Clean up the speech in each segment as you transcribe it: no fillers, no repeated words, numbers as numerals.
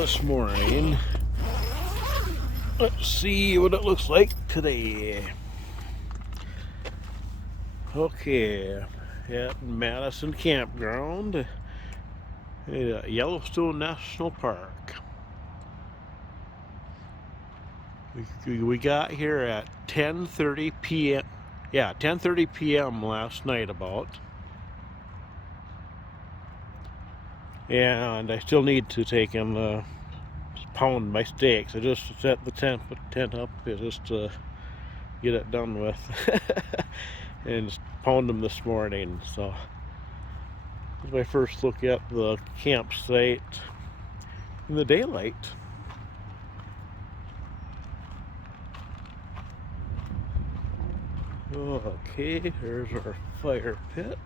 this morning. Let's see what it looks like today. Okay, at Madison Campground at Yellowstone National Park. We got here at 10:30 p.m. Yeah, 10:30 p.m. last night about. And I still need to take and pound my steaks. I just set the tent up just to get it done with. And just pound them this morning. So this is my first look at the campsite in the daylight. Okay, there's our fire pit.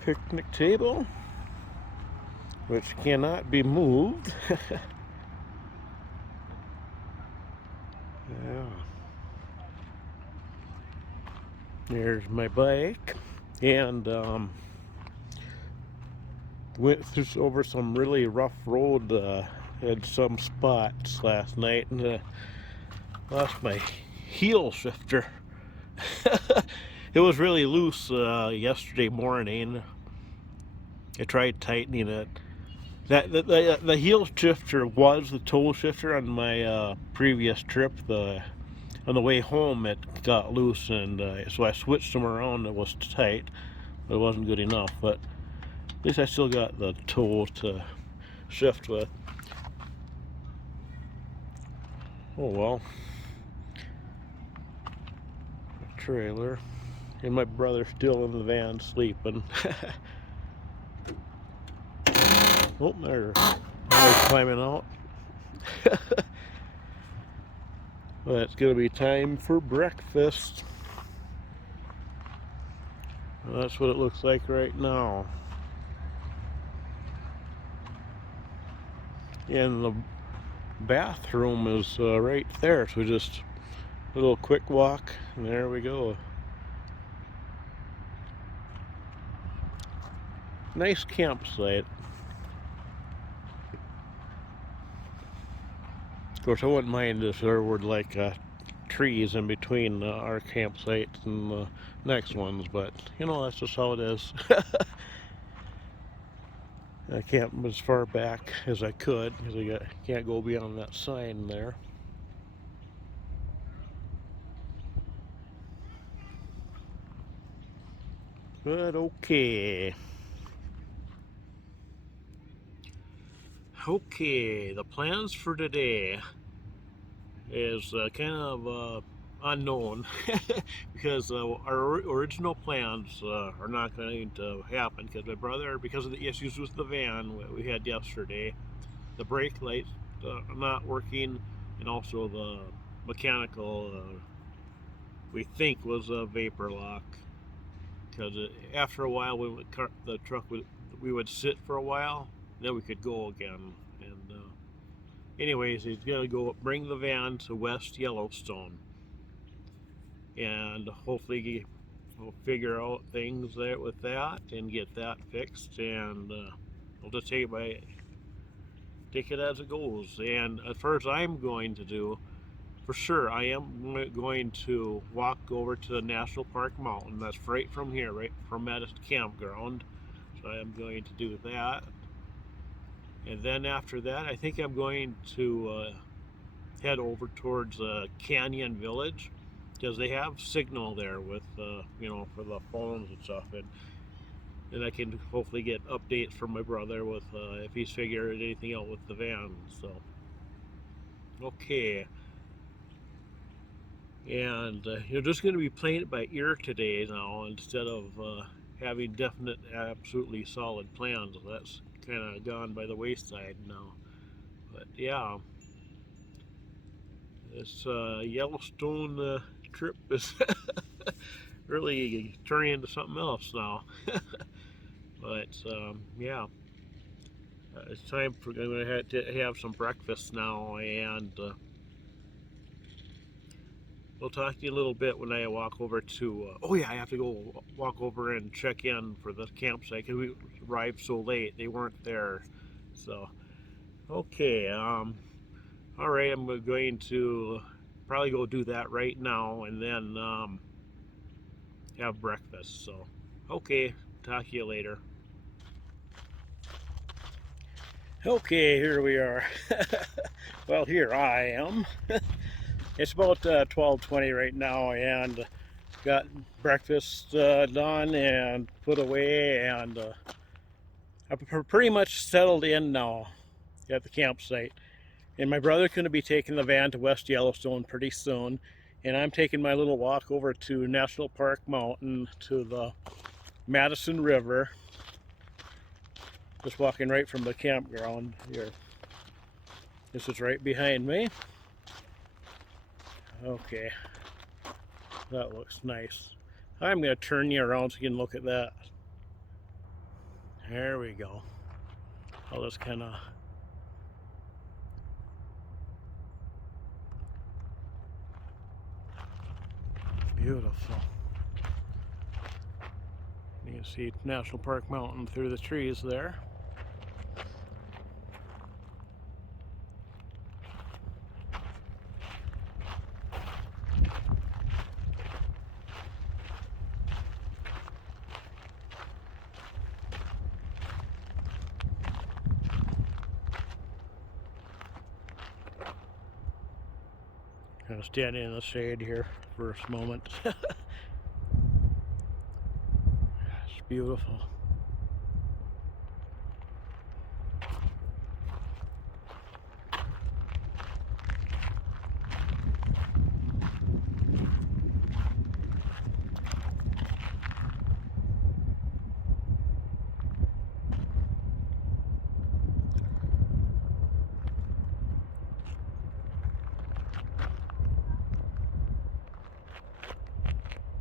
Picnic table, which cannot be moved. Yeah. There's my bike, and went through over some really rough road. Had some spots last night, and lost my heel shifter. It was really loose yesterday morning. I tried tightening it. The heel shifter was the toe shifter on my previous trip. On the way home it got loose, and so I switched them around. It was tight, but it wasn't good enough. But at least I still got the toe to shift with. Oh well. Trailer, and my brother's still in the van sleeping. Oh, they're climbing out. Well, it's gonna be time for breakfast. Well, that's what it looks like right now. And the bathroom is right there, so just a little quick walk, and there we go. Nice campsite. Of course, I wouldn't mind if there were like trees in between our campsite and the next ones, but you know, that's just how it is. I camped as far back as I could because I can't go beyond that sign there. But okay. Okay, the plans for today is kind of unknown because our original plans are not going to happen because my brother, because of the issues with the van we had yesterday, the brake lights are not working, and also the mechanical we think was a vapor lock, because after a while the truck we would sit for a while, then we could go again. And anyways, he's gonna go bring the van to West Yellowstone, and hopefully we'll figure out things there with that and get that fixed, and we'll just take it as it goes. And as far as I'm going to do, for sure, I am going to walk over to the National Park Mountain. That's right from here, right from Madison Campground. So I am going to do that. And then after that, I think I'm going to head over towards Canyon Village, because they have signal there with, you know, for the phones and stuff. And I can hopefully get updates from my brother with if he's figured anything out with the van. So, okay. And you're just going to be playing it by ear today now, instead of having definite, absolutely solid plans. That's kind of gone by the wayside now. But yeah, this Yellowstone trip is really turning into something else now. But yeah, it's time for, I'm going to have some breakfast now, and we'll talk to you a little bit when I walk over to. Oh yeah, I have to go walk over and check in for the campsite because we arrived so late. They weren't there, so okay. All right, I'm going to probably go do that right now and then have breakfast. So okay, talk to you later. Okay, here we are. Well, here I am. It's about 12:20 right now, and got breakfast done and put away, and I'm pretty much settled in now at the campsite. And my brother's going to be taking the van to West Yellowstone pretty soon, and I'm taking my little walk over to National Park Mountain to the Madison River. Just walking right from the campground here. This is right behind me. Okay, that looks nice. I'm going to turn you around so you can look at that. There we go. I'll just kind of beautiful. You can see National Park Mountain through the trees there. Kind of standing in the shade here for a moment. It's beautiful.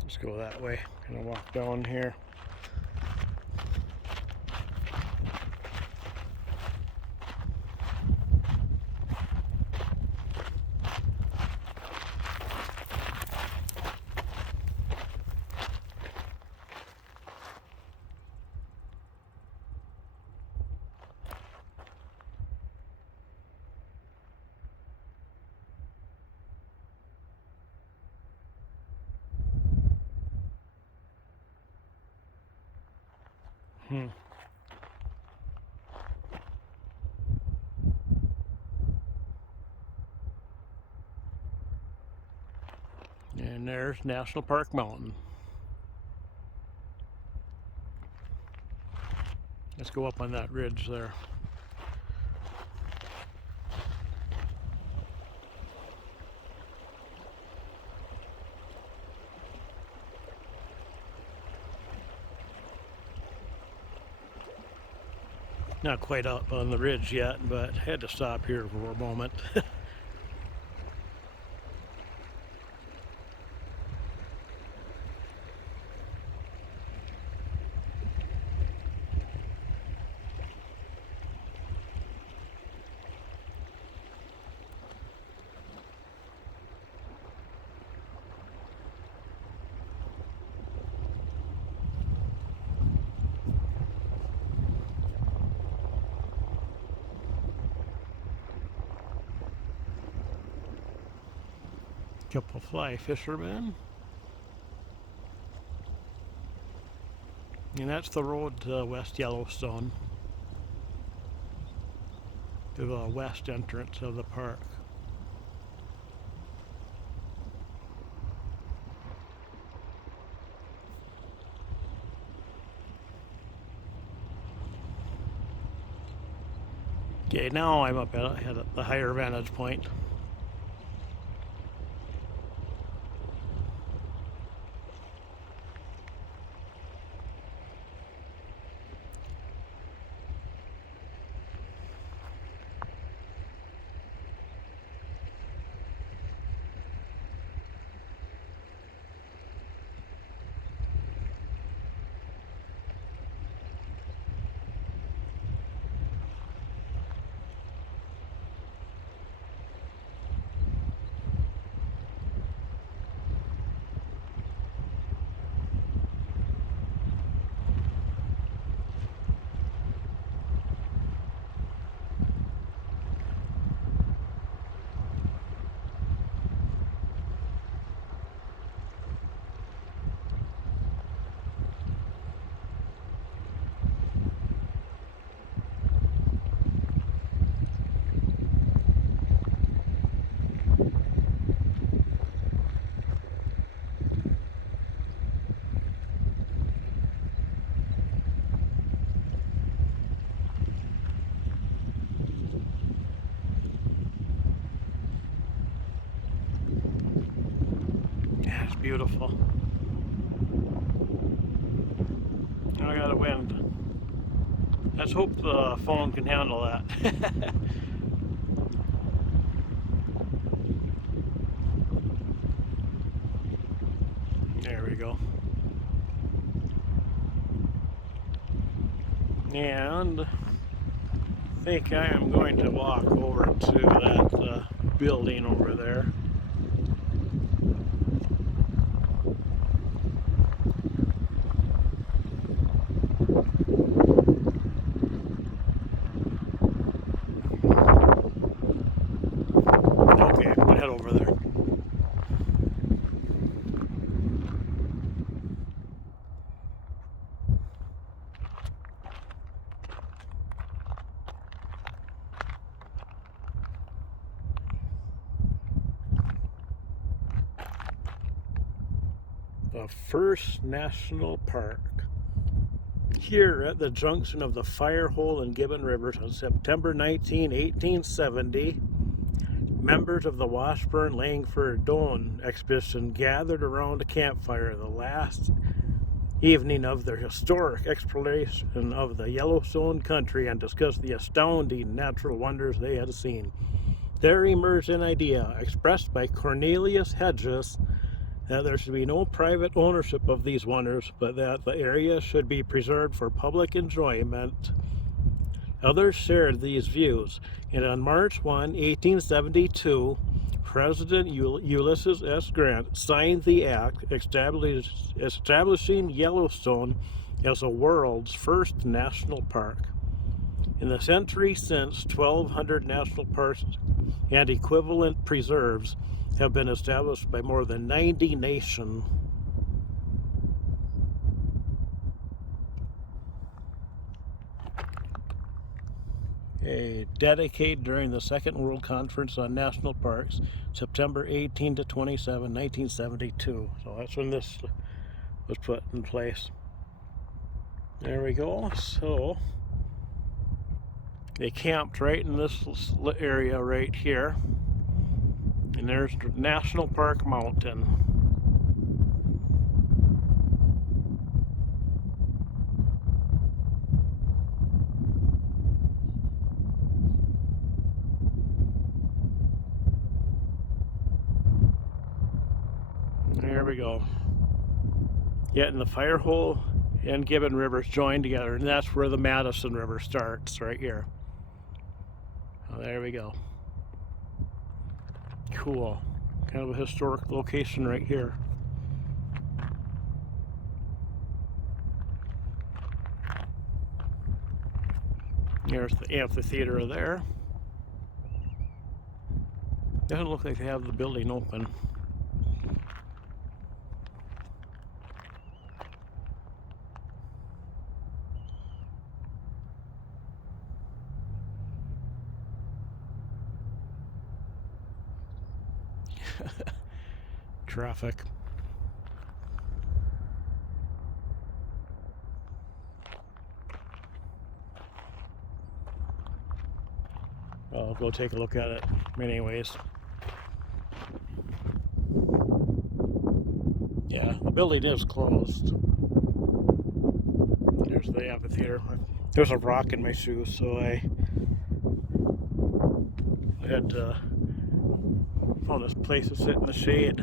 Let's go that way. Gonna walk down here. And there's National Park Mountain. Let's go up on that ridge there. Not quite up on the ridge yet, but had to stop here for a moment. Couple fly fishermen. And that's the road to West Yellowstone, to the west entrance of the park. Okay, now I'm up at the higher vantage point. Yeah, it's beautiful. I got a wind. Let's hope the phone can handle that. There we go. And I think I am going to walk over to that building over there. Okay, we'll head over there. The First National Park. Here at the junction of the Firehole and Gibbon Rivers on September 19, 1870, members of the Washburn-Langford-Doane expedition gathered around a campfire the last evening of their historic exploration of the Yellowstone country and discussed the astounding natural wonders they had seen. There emerged an idea, expressed by Cornelius Hedges, that there should be no private ownership of these wonders, but that the area should be preserved for public enjoyment. Others shared these views, and on March 1, 1872, President Ulysses S. Grant signed the act establishing Yellowstone as the world's first national park. In the century since, 1,200 national parks and equivalent preserves have been established by more than 90 nations. Dedicated during the Second World Conference on National Parks, September 18 to 27, 1972. So that's when this was put in place. There we go. So they camped right in this area right here. And there's National Park Mountain. There we go. Yeah, and the Firehole and Gibbon Rivers join together, and that's where the Madison River starts, right here. Oh, there we go. Cool. Kind of a historic location right here. There's the amphitheater there. Doesn't look like they have the building open. Traffic. I'll go take a look at it anyways. Yeah, the building is closed. There's the amphitheater. There's a rock in my shoe, so I had found this place to sit in the shade.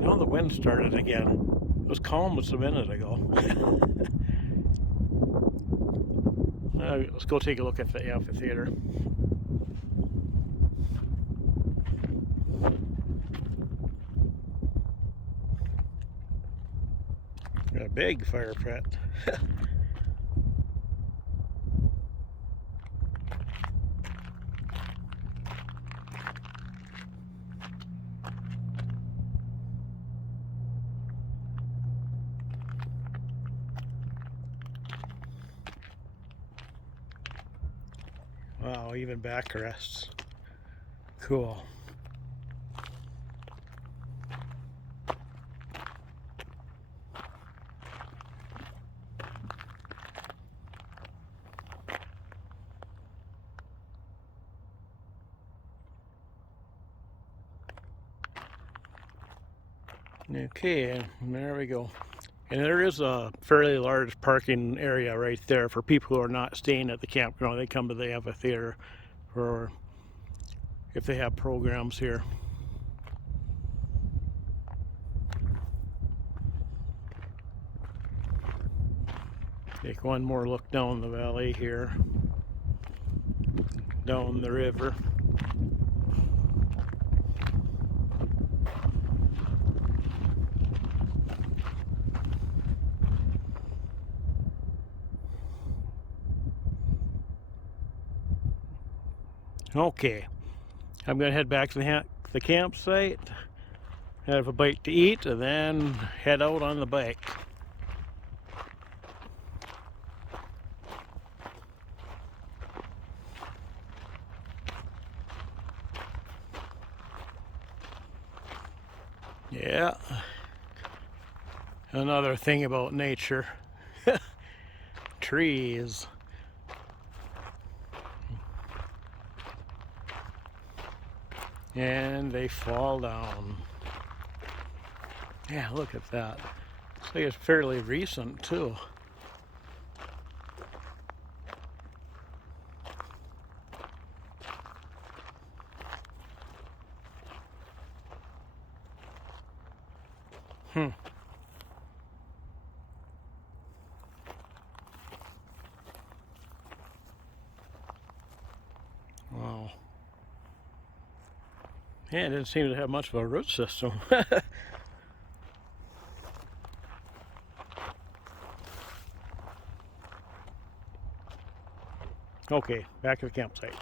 Now the wind started again. It was calm just a minute ago. Let's go take a look at the amphitheater. Got a big fire pit. Wow, even backrests. Cool. Okay, and there we go. And there is a fairly large parking area right there for people who are not staying at the campground. They come to the amphitheater or if they have programs here. Take one more look down the valley here, down the river. Okay, I'm going to head back to the campsite, have a bite to eat, and then head out on the bike. Yeah, another thing about nature, trees. And they fall down. Yeah, look at that. Looks like it's fairly recent too. Wow. Yeah, it didn't seem to have much of a root system. Okay, back to the campsite.